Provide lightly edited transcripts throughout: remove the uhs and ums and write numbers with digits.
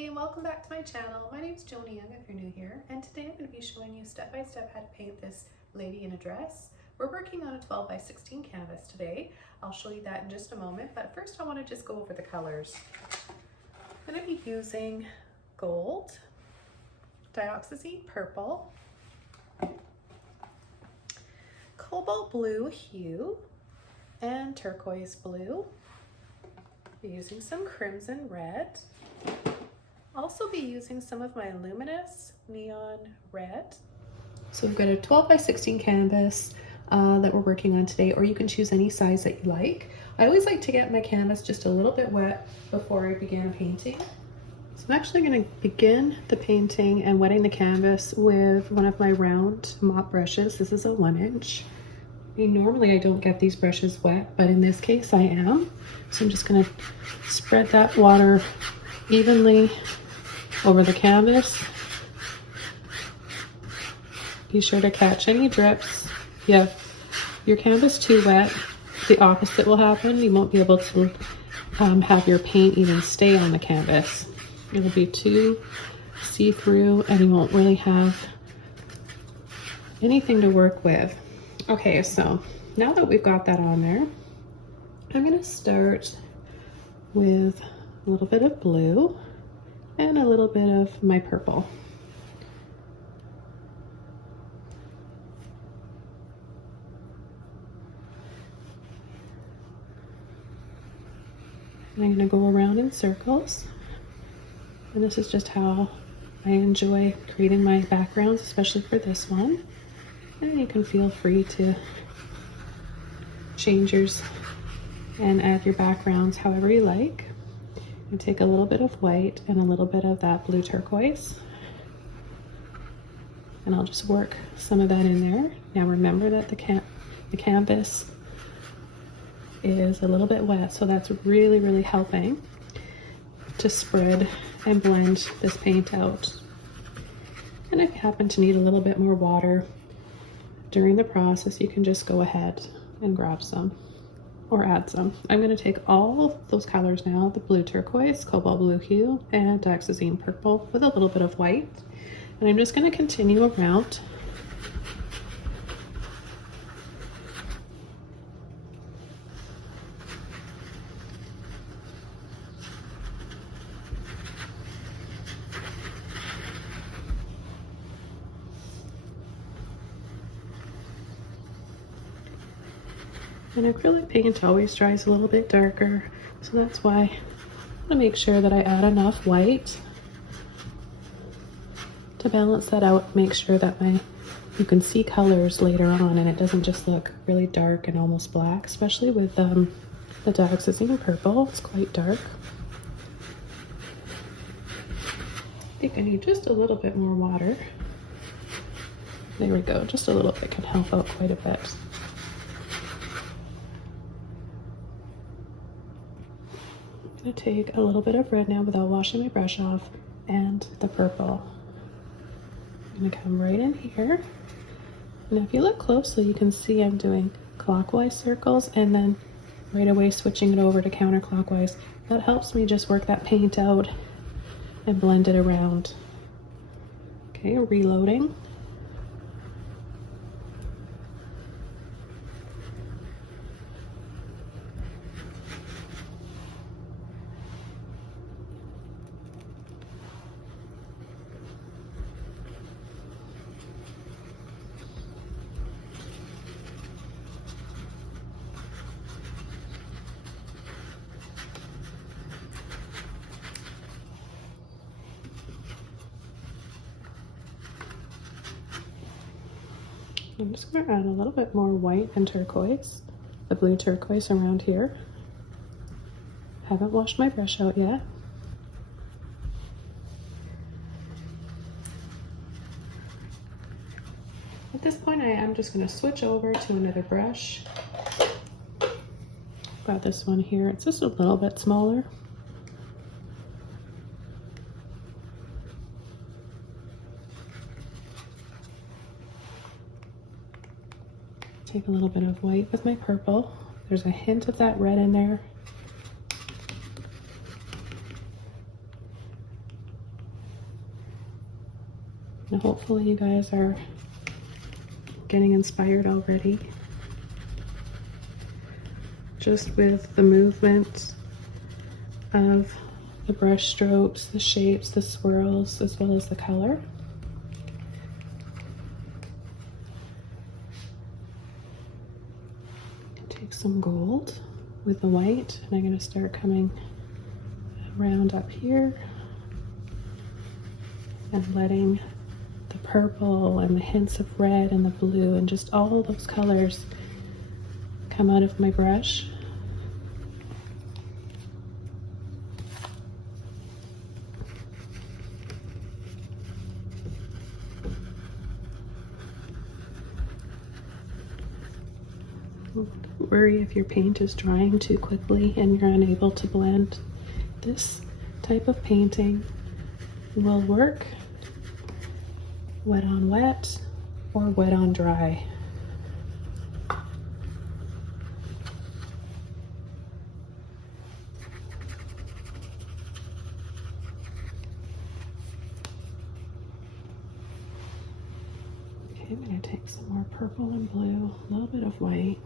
everybody, and welcome back to my channel. My name is Joni Young if you're new here, and today I'm going to be showing you step by step how to paint this lady in a dress. We're working on a 12 by 16 canvas today. I'll show you that in just a moment, but first I want to just go over the colors. I'm going to be using gold, Dioxazine purple, Cobalt blue hue, and turquoise blue. Be using some crimson red. Also be using some of my luminous neon red. So we've got a 12 by 16 canvas that we're working on today, or you can choose any size that you like. I always like to get my canvas just a little bit wet before I begin painting. So I'm actually going to begin the painting and wetting the canvas with one of my round mop brushes. This is a 1-inch. Normally I don't get these brushes wet, but in this case I am. So I'm just going to spread that water evenly over the canvas. Be sure to catch any drips. If your canvas too wet, the opposite will happen. You won't be able to have your paint even stay on the canvas. It will be too see-through and you won't really have anything to work with. Okay, so now that we've got that on there, I'm going to start with a little bit of blue and a little bit of my purple. And I'm going to go around in circles, and this is just how I enjoy creating my backgrounds, especially for this one. And you can feel free to change yours and add your backgrounds however you like. And take a little bit of white and a little bit of that blue turquoise, and I'll just work some of that in there. Now remember that the canvas is a little bit wet, so that's really helping to spread and blend this paint out. And if you happen to need a little bit more water during the process, you can just go ahead and grab some or add some. I'm going to take all of those colors now, the blue turquoise, cobalt blue hue, and Dioxazine purple with a little bit of white, and I'm just going to continue around. And acrylic paint always dries a little bit darker, so that's why I'm going to make sure that I add enough white to balance that out, make sure that you can see colors later on and it doesn't just look really dark and almost black, especially with the Dioxazine purple. It's quite dark. I think I need just a little bit more water. There we go, just a little bit can help out quite a bit. I'm going to take a little bit of red now without washing my brush off, and the purple. I'm going to come right in here, and if you look closely you can see I'm doing clockwise circles and then right away switching it over to counterclockwise. That helps me just work that paint out and blend it around. Okay, reloading. I'm just going to add a little bit more white and turquoise, the blue turquoise around here. Haven't washed my brush out yet. At this point I am just going to switch over to another brush. Got this one here, it's just a little bit smaller. Take a little bit of white with my purple. There's a hint of that red in there. And hopefully you guys are getting inspired already. Just with the movement of the brush strokes, the shapes, the swirls, as well as the color. Take some gold with the white, and I'm going to start coming around up here and letting the purple and the hints of red and the blue and just all those colors come out of my brush. Don't worry if your paint is drying too quickly and you're unable to blend. This type of painting will work wet on wet or wet on dry. Okay, I'm going to take some more purple and blue, a little bit of white.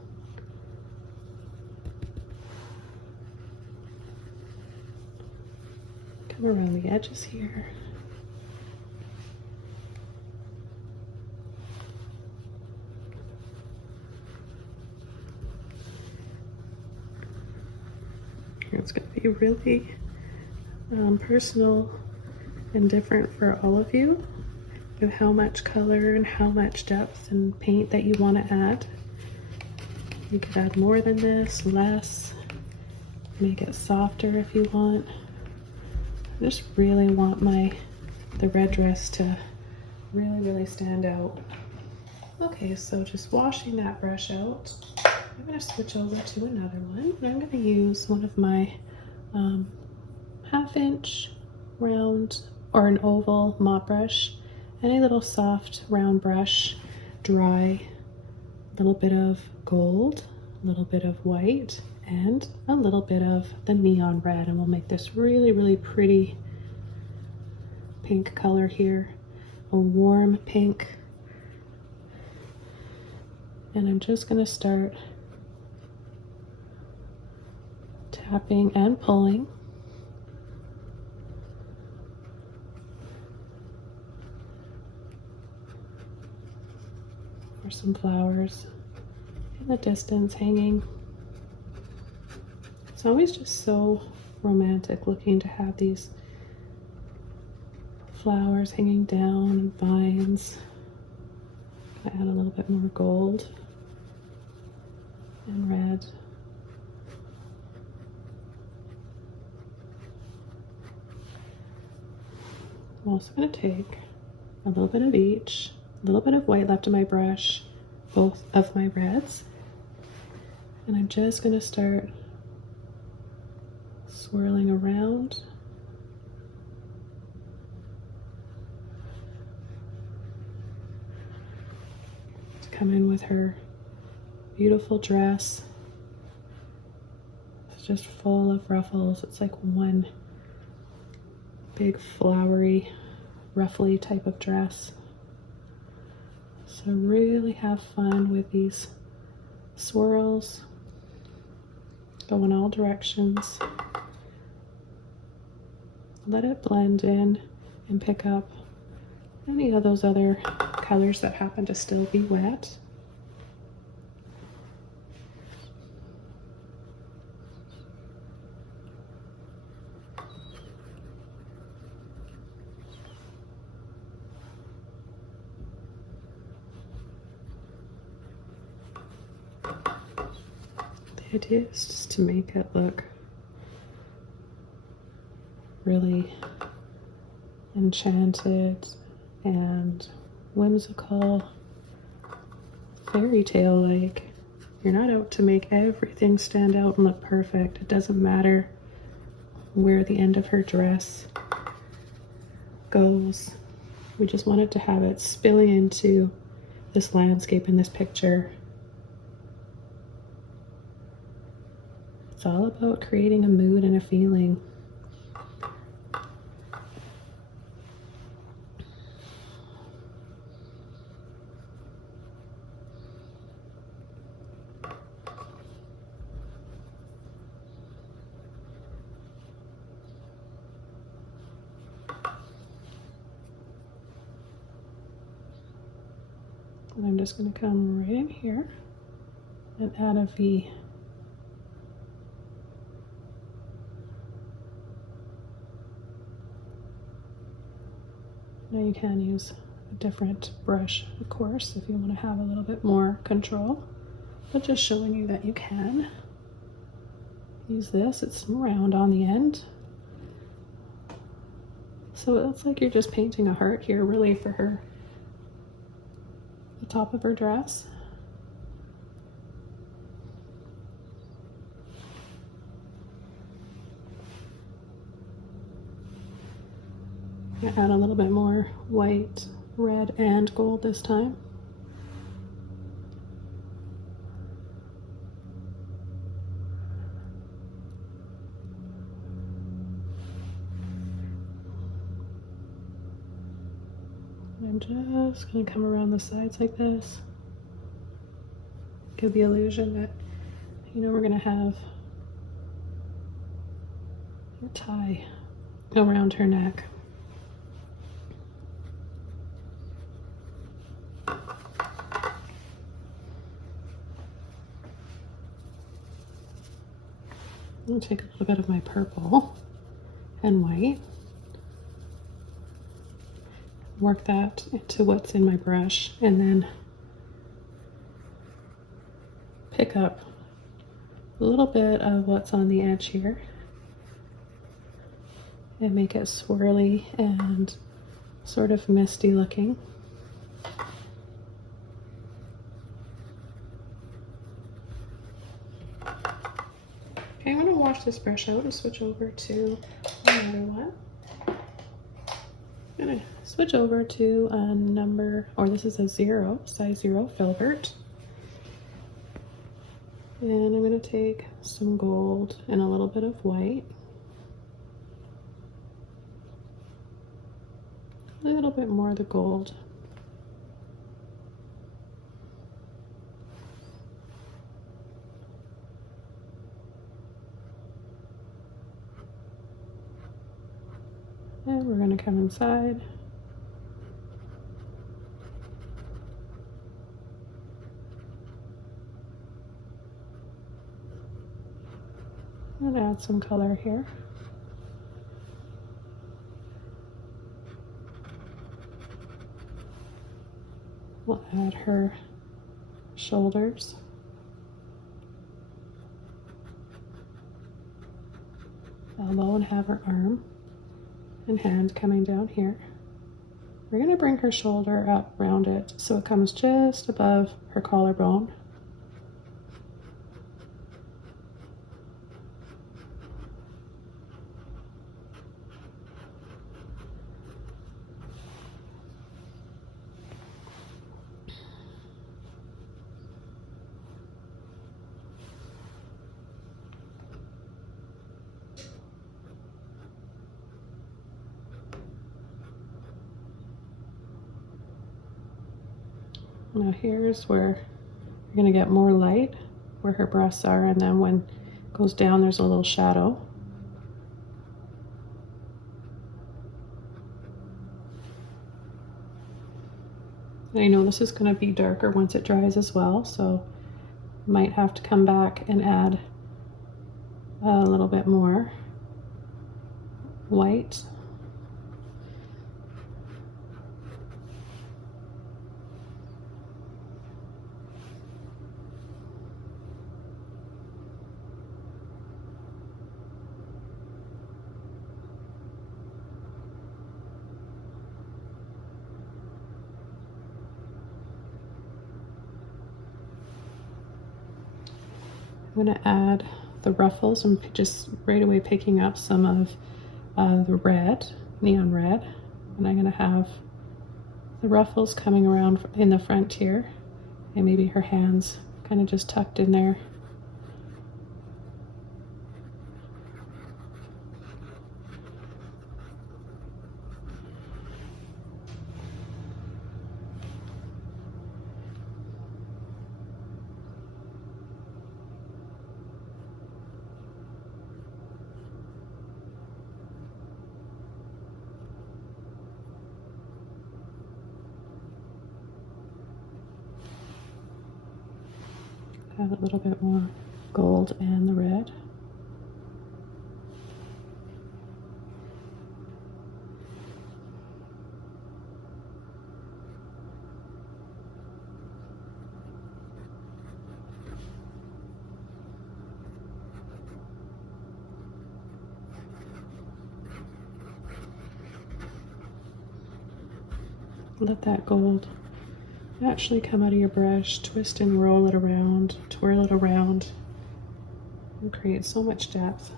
Come around the edges here. It's going to be really personal and different for all of you, of how much color and how much depth and paint that you want to add. You could add more than this, less, make it softer if you want. I just really want the red dress to really stand out. Okay, so just washing that brush out, I'm going to switch over to another one. And I'm going to use one of my 1/2 inch round or an oval mop brush, and a little soft round brush, dry, a little bit of gold, a little bit of white, and a little bit of the neon red, and we'll make this really pretty pink color here, a warm pink. And I'm just going to start tapping and pulling. For some flowers in the distance hanging. It's always just so romantic looking to have these flowers hanging down and vines. I add a little bit more gold and red. I'm also going to take a little bit of each, a little bit of white left in my brush, both of my reds, and I'm just going to start swirling around. To come in with her beautiful dress. It's just full of ruffles. It's like one big flowery, ruffly type of dress. So really have fun with these swirls. Go in all directions. Let it blend in and pick up any of those other colors that happen to still be wet. The idea is just to make it look really enchanted and whimsical, fairy tale like. You're not out to make everything stand out and look perfect. It doesn't matter where the end of her dress goes. We just wanted to have it spilling into this landscape in this picture. It's all about creating a mood and a feeling. And I'm just going to come right in here and add a V. Now you can use a different brush, of course, if you want to have a little bit more control, but just showing you that you can use this. It's round on the end. So it looks like you're just painting a heart here, really, for her, the top of her dress. I'm gonna add a little bit more white, red, and gold this time. I'm just going to come around the sides like this. Give the illusion that, you know, we're going to have a tie around her neck. I'm going to take a little bit of my purple and white. Work that into what's in my brush, and then pick up a little bit of what's on the edge here and make it swirly and sort of misty looking. Okay, I'm going to wash this brush out and switch over to another one. I'm going to switch over to a number, or this is a 0, size 0 filbert. And I'm going to take some gold and a little bit of white. A little bit more of the gold. And we're going to come inside. And add some color here. We'll add her shoulders. Elbow, and have her arm and hand coming down here. We're going to bring her shoulder up round it so it comes just above her collarbone. Now here's where you're going to get more light, where her breasts are, and then when it goes down there's a little shadow. And I know this is going to be darker once it dries as well, so might have to come back and add a little bit more white. I'm going to add the ruffles. I'm just right away picking up some of the red, neon red, and I'm going to have the ruffles coming around in the front here, and maybe her hands kind of just tucked in there. Have a little bit more gold and the red. Let that gold actually come out of your brush, twist and roll it around, twirl it around, and create so much depth.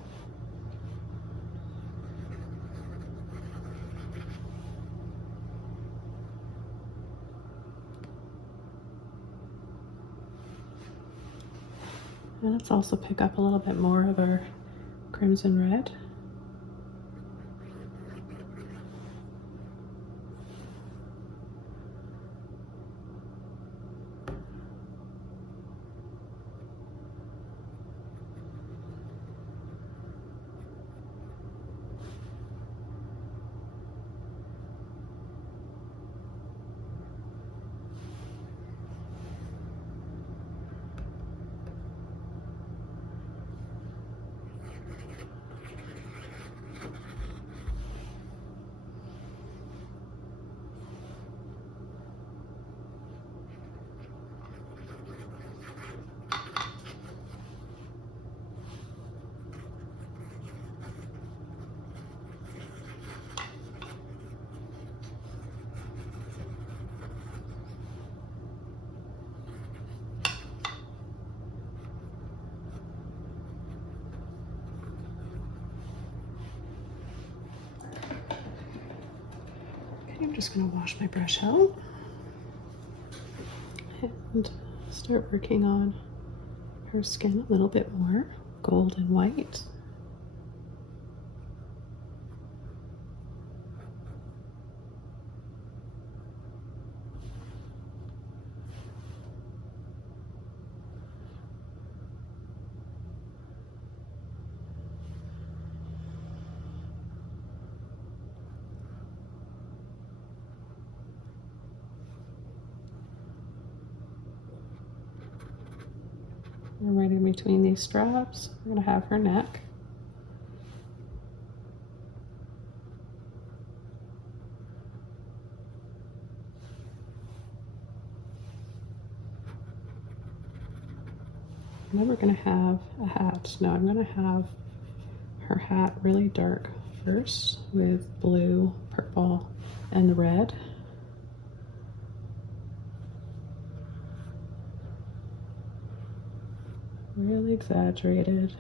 And let's also pick up a little bit more of our crimson red. I'm just going to wash my brush out and start working on her skin a little bit more, gold and white. And right in between these straps, we're going to have her neck. And then we're going to have a hat. Now I'm going to have her hat really dark first with blue, purple, and red. Really exaggerated.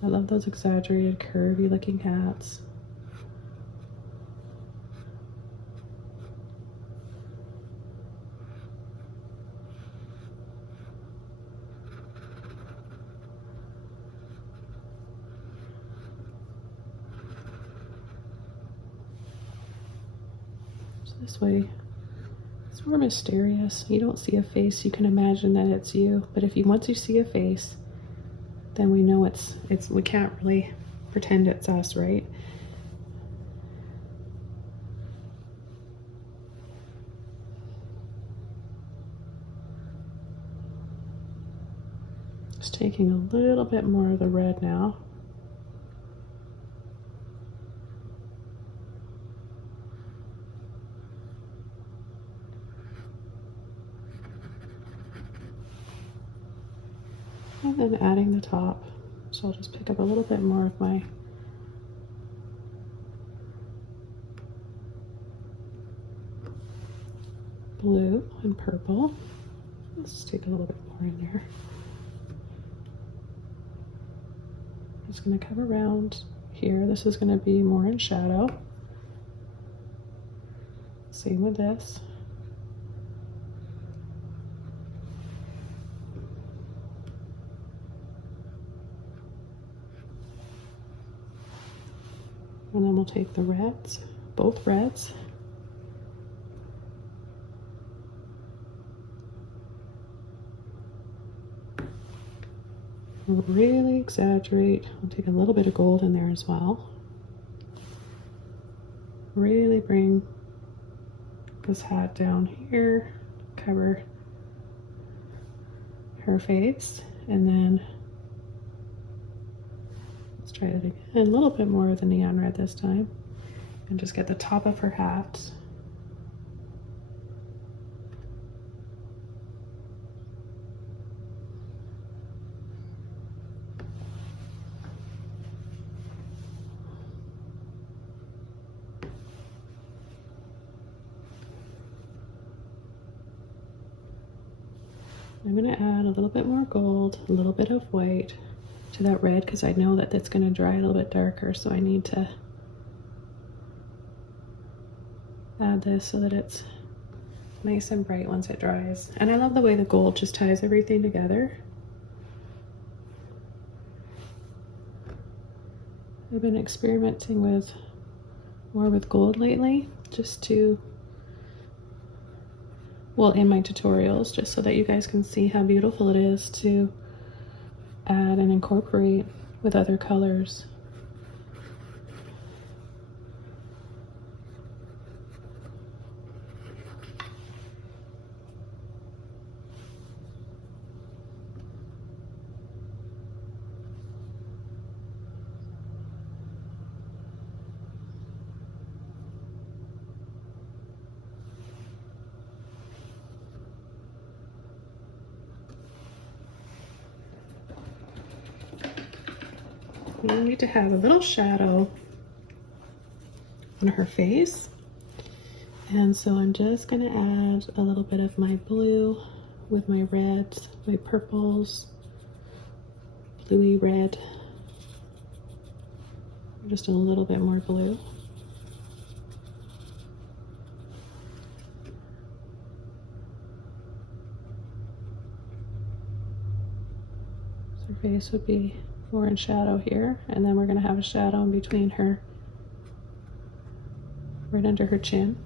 I love those exaggerated, curvy looking hats. So this way, it's more mysterious. You don't see a face, you can imagine that it's you. But if you once you see a face, then we know it's we can't really pretend it's us, right? Just taking a little bit more of the red now. And then adding the top. So I'll just pick up a little bit more of my blue and purple. Let's take a little bit more in there. Just going to come around here. This is going to be more in shadow. Same with this. And then we'll take the reds, both reds. We'll really exaggerate. We'll take a little bit of gold in there as well. Really bring this hat down here, cover her face, and then let's try it again, a little bit more of the neon red this time, and just get the top of her hat. I'm going to add a little bit more gold, a little bit of white to that red, because I know that it's going to dry a little bit darker, so I need to add this so that it's nice and bright once it dries. And I love the way the gold just ties everything together. I've been experimenting with more with gold lately, just to, well, in my tutorials, just so that you guys can see how beautiful it is to add and incorporate with other colors. We need to have a little shadow on her face, and so I'm just going to add a little bit of my blue with my reds, my purples, bluey red, just a little bit more blue. So her face would be more in shadow here, and then we're going to have a shadow in between her, right under her chin.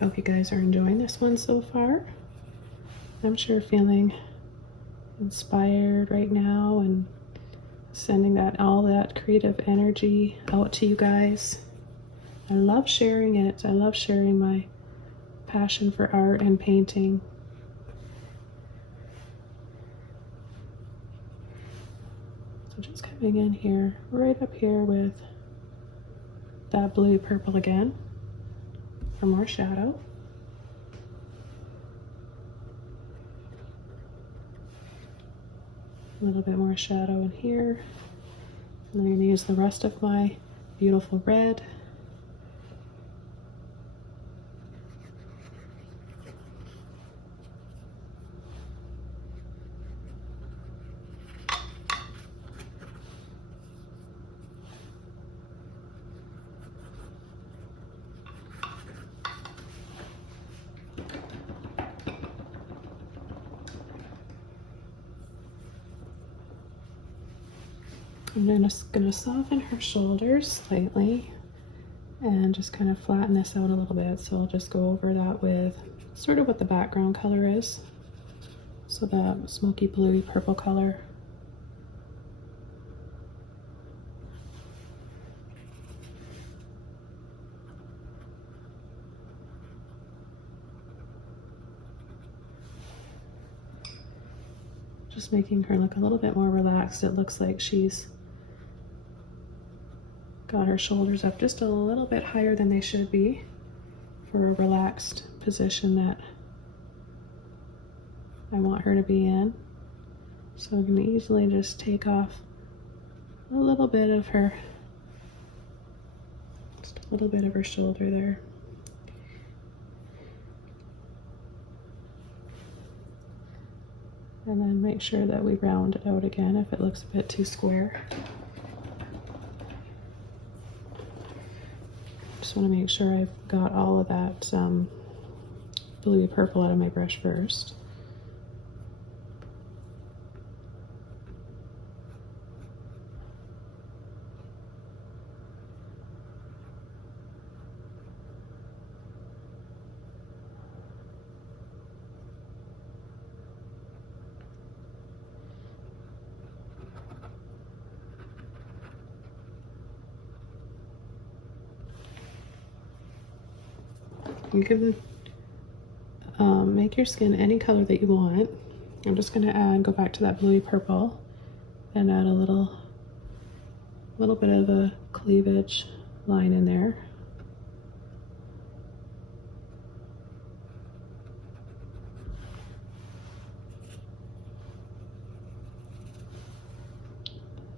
I hope you guys are enjoying this one so far. I'm sure feeling inspired right now and sending all that creative energy out to you guys. I love sharing it. I love sharing my passion for art and painting. So just coming in here, right up here with that blue purple again for more shadow. A little bit more shadow in here. And I'm going to use the rest of my beautiful red. I'm just going to soften her shoulders slightly and just kind of flatten this out a little bit. So I'll just go over that with sort of what the background color is. So the smoky bluey purple color. Just making her look a little bit more relaxed. It looks like she's got her shoulders up just a little bit higher than they should be for a relaxed position that I want her to be in. So I'm going to easily just take off a little bit of her, just a little bit of her shoulder there. And then make sure that we round it out again if it looks a bit too square. Just want to make sure I've got all of that bluey purple out of my brush first. You can make your skin any color that you want. I'm just going to go back to that bluey purple and add a little bit of a cleavage line in there.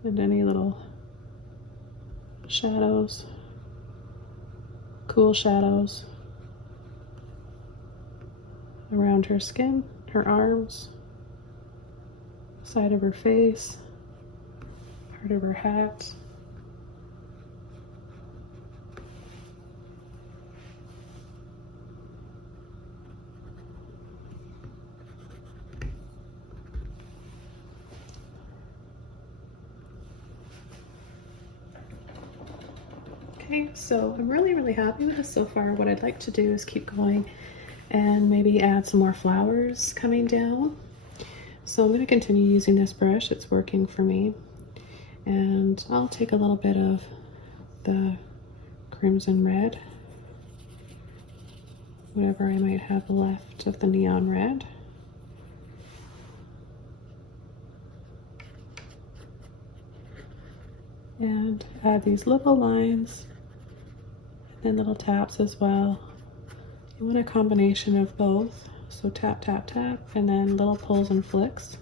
And any little shadows, cool shadows around her skin, her arms, side of her face, part of her hat. Okay, so I'm really happy with this so far. What I'd like to do is keep going and maybe add some more flowers coming down. So I'm going to continue using this brush. It's working for me. And I'll take a little bit of the crimson red, whatever I might have left of the neon red. And add these little lines and little taps as well. You want a combination of both. So tap, tap, tap, and then little pulls and flicks.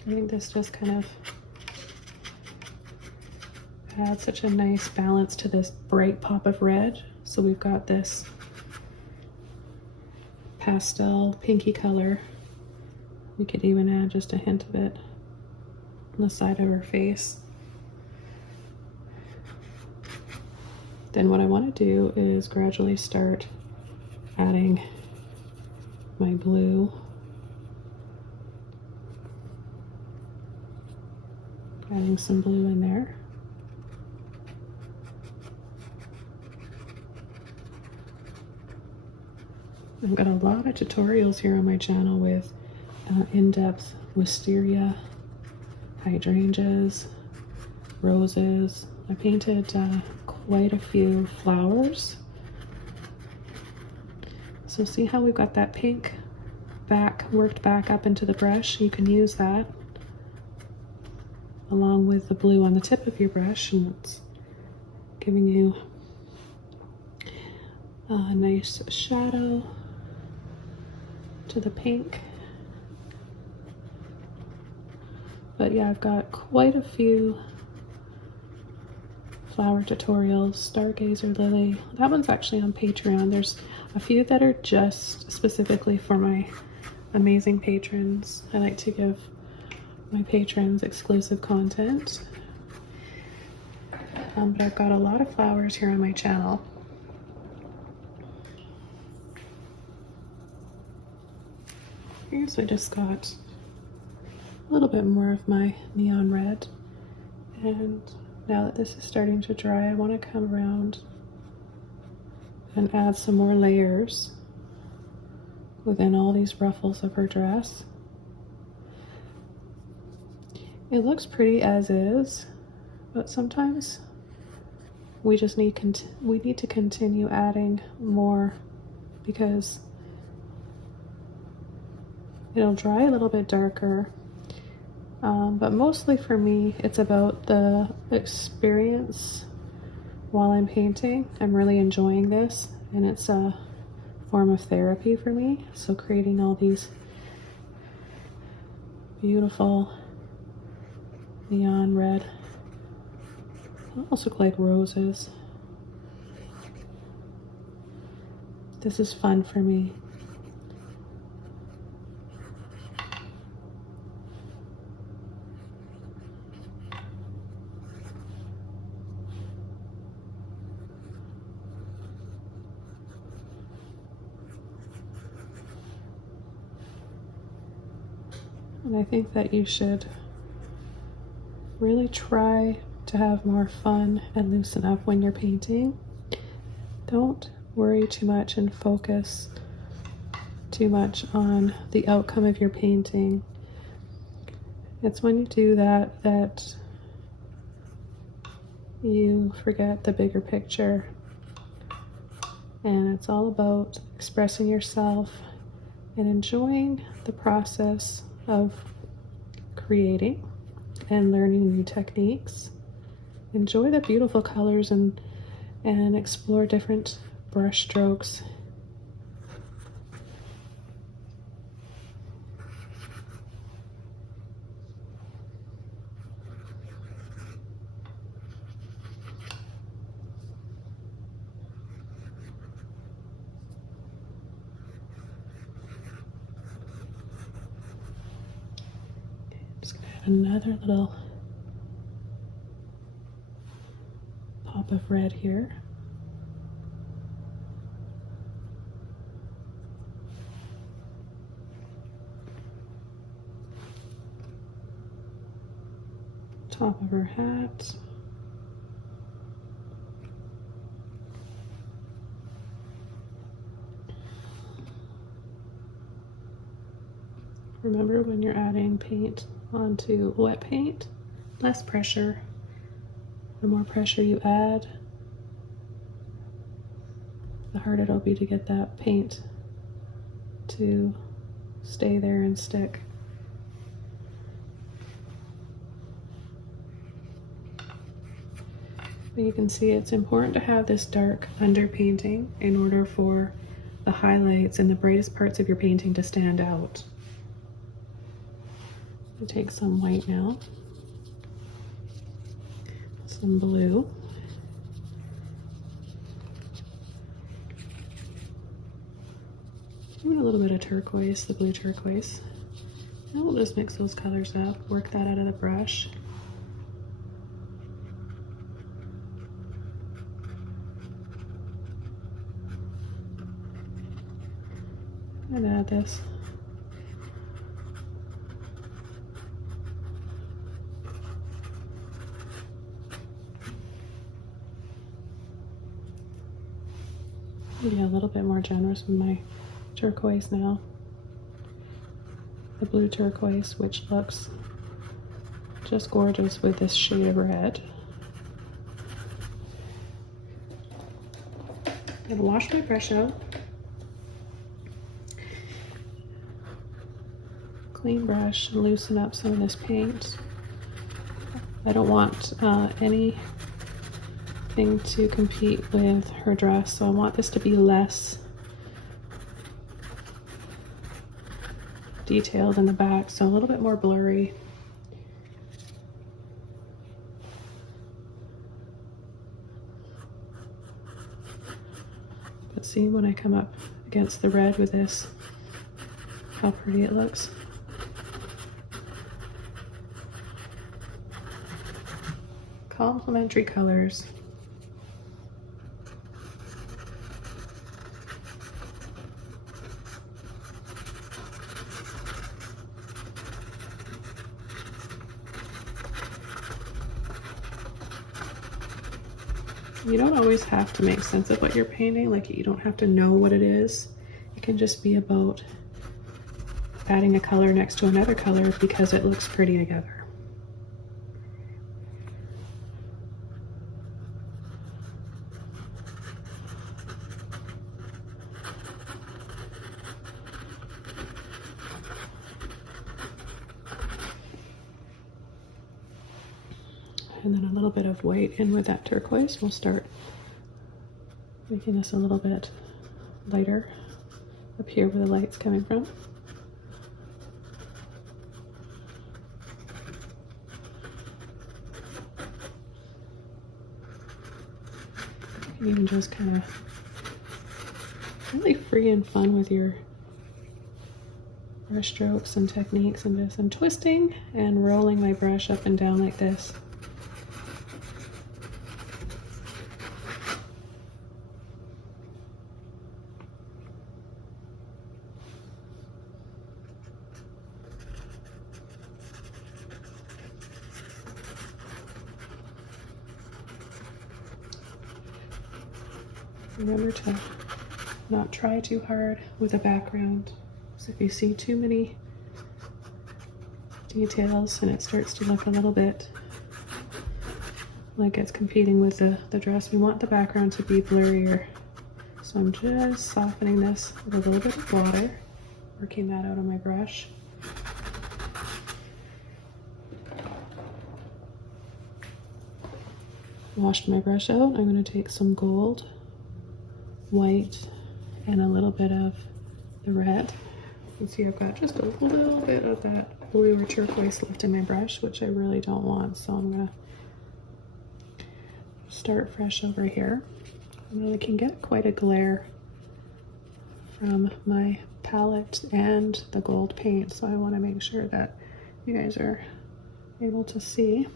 I think this just kind of adds such a nice balance to this bright pop of red. So we've got this pastel pinky color. We could even add just a hint of it on the side of her face. Then what I want to do is gradually start adding my blue. Adding some blue in there. I've got a lot of tutorials here on my channel with in-depth wisteria, hydrangeas, roses. I painted quite a few flowers. So see how we've got that pink worked back up into the brush? You can use that along with the blue on the tip of your brush, and it's giving you a nice shadow to the pink. But yeah, I've got quite a few flower tutorials. Stargazer Lily, that one's actually on Patreon. There's a few that are just specifically for my amazing patrons. I like to give my patrons exclusive content. But I've got a lot of flowers here on my channel. Here's I just got a little bit more of my neon red, and now that this is starting to dry, I want to come around and add some more layers within all these ruffles of her dress. It looks pretty as is, but sometimes we just need to continue adding more, because it'll dry a little bit darker. But mostly for me, it's about the experience while I'm painting. I'm really enjoying this, and it's a form of therapy for me. So creating all these beautiful neon red, they almost look like roses. This is fun for me. And I think that you should really try to have more fun and loosen up when you're painting. Don't worry too much and focus too much on the outcome of your painting. It's when you do that that you forget the bigger picture. And it's all about expressing yourself and enjoying the process of creating and learning new techniques. Enjoy the beautiful colors and explore different brush strokes. Just gonna add another little pop of red here. Top of her hat. Remember, when you're adding paint onto wet paint, less pressure. The more pressure you add, the harder it'll be to get that paint to stay there and stick. But you can see it's important to have this dark underpainting in order for the highlights and the brightest parts of your painting to stand out. I'll take some white now, some blue, and a little bit of turquoise, the blue turquoise. And we'll just mix those colors up, work that out of the brush. And add this. Be a little bit more generous with my turquoise now. The blue turquoise, which looks just gorgeous with this shade of red. I'm gonna wash my brush out. Clean brush and loosen up some of this paint. I don't want anything to compete with her dress, so I want this to be less detailed in the back, so a little bit more blurry. But see, when I come up against the red with this, how pretty it looks. Complementary colors. You don't always have to make sense of what you're painting, like you don't have to know what it is. It can just be about adding a color next to another color because it looks pretty together. And then a little bit of white in with that turquoise. We'll start making this a little bit lighter up here where the light's coming from. You can just kind of really free and fun with your brush strokes and techniques, and just I'm twisting and rolling my brush up and down like this. Remember to not try too hard with a background. So if you see too details, and it starts to look a little bit like it's competing with the dress. We want the background to be blurrier. So I'm just softening this with a little bit of water, working that out on my brush. Washed my brush out. I'm going to take some gold, white, and a little bit of the red. You can see I've got just a little bit of that blue or turquoise left in my brush, which I really don't want. So I'm going to start fresh over here. I really can get quite a glare from my palette and the gold paint, so I want to make sure that you guys are able to see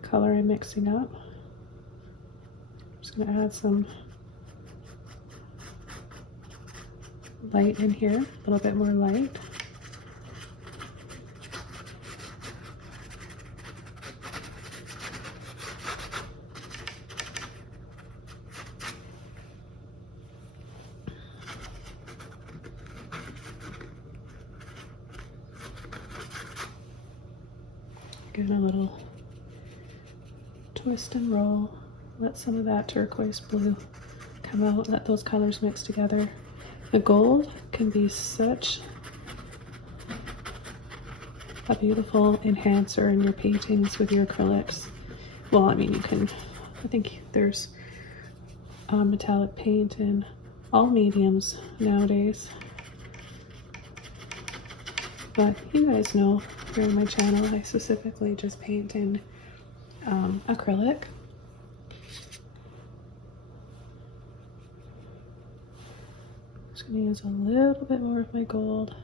the color I'm mixing up. I'm just going to add some light in here, a little bit more light. Get a little twist and roll. Let some of that turquoise blue come out. Let those colors mix together. The gold can be such a beautiful enhancer in your paintings with your acrylics. Well, I mean, you can, I think there's metallic paint in all mediums nowadays. But you guys know, here on my channel, I specifically just paint in acrylic. Just going to use a little bit more of my gold.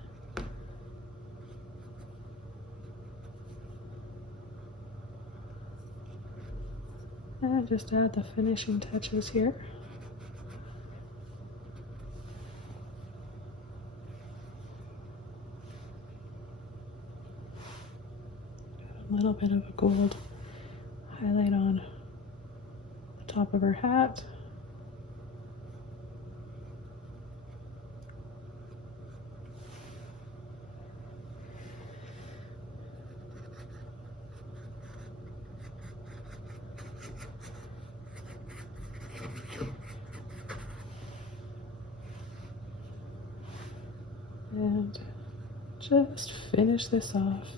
And just add the finishing touches here. A little bit of a gold highlight on the top of her hat. And just finish this off.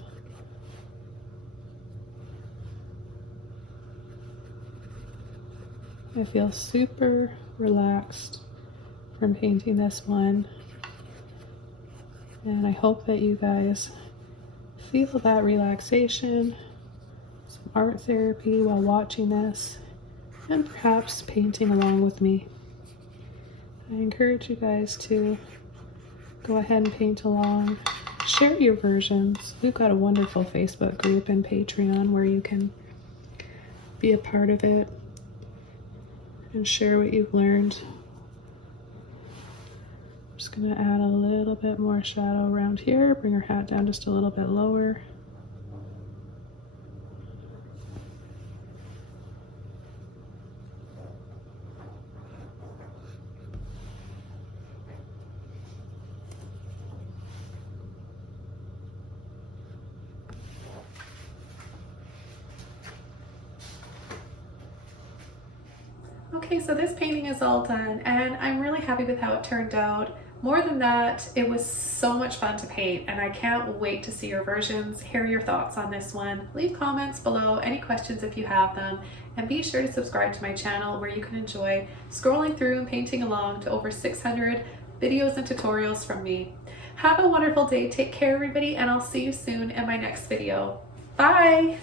I feel super relaxed from painting this one, and I hope that you guys feel that relaxation, some art therapy while watching this, and perhaps painting along with me. I encourage you guys to go ahead and paint along. Share your versions. We've got a wonderful Facebook group and Patreon where you can be a part of it and share what you've learned. I'm just going to add a little bit more shadow around here, bring her hat down just a little bit lower. Okay, so this painting is all done and I'm really happy with how it turned out. More than that, it was so much fun to paint and I can't wait to see your versions, hear your thoughts on this one. Leave comments below, any questions if you have them, and be sure to subscribe to my channel where you can enjoy scrolling through and painting along to over 600 videos and tutorials from me. Have a wonderful day, take care everybody, and I'll see you soon in my next video. Bye!